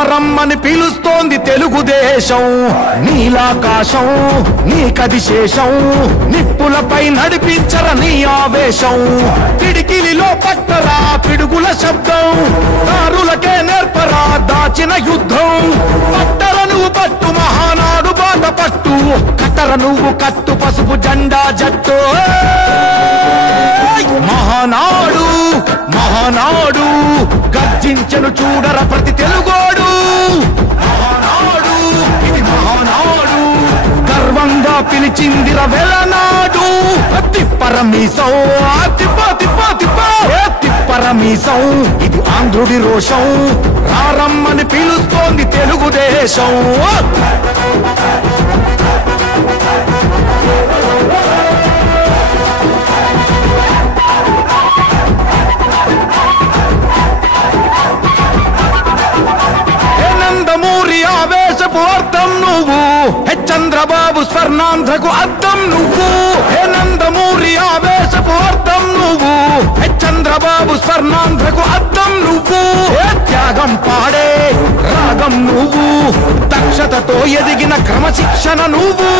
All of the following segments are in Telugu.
రారమ్మని పిలుస్తోంది తెలుగుదేశం నీలాకాశం నీకది శేషం నిప్పులపై నడిపించర నీ ఆవేశం పిడికిలిలో పట్టరా పిడుగుల శబ్దం దారులకే నేర్పరా దాచిన యుద్ధం పట్టర నువ్వు పట్టు మహానాడు బాట పట్టు కట్టర నువ్వు కట్టు పసుపు జెండా జట్టు మహానాడు మహానాడు గర్జించను చూడర ప్రతి తెలుగోడు మహానాడు ఇది మహానాడు గర్వంగా పిలిచిందిర వెలనాడు తిప్పరమీసం తిప్పరమీసం ఇది ఆంధ్రుడి రోషం రారమ్మని పిలుస్తోంది తెలుగుదేశం ఆవేశపు అర్థం నువ్వు చంద్రబాబు స్వర్ణాంధ్రకు అర్థం నువ్వు నందమూరి ఆవేశపు అర్థం నువ్వు చంద్రబాబు స్వర్ణాంధ్రకు అర్థం నువ్వు త్యాగం పాడే రాగం నువ్వు దక్షతతో ఎదిగిన క్రమశిక్షణ నువ్వు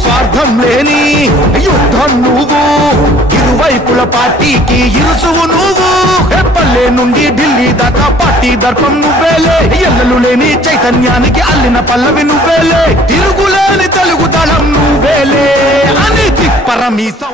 స్వార్థం లేని యుద్ధం నువ్వు ఇరువైపుల పార్టీకి ఇరుసువు నువ్వు పల్లె నుండి ఢిల్లీ దాకా పార్టీ దర్పం నువ్వేలే ఎల్లలు లేని చైతన్యానికి అల్లిన పల్లవి నువ్వేలే తిరుగులేని తెలుగు దళం నువ్వేలే అని తిప్పరమీసం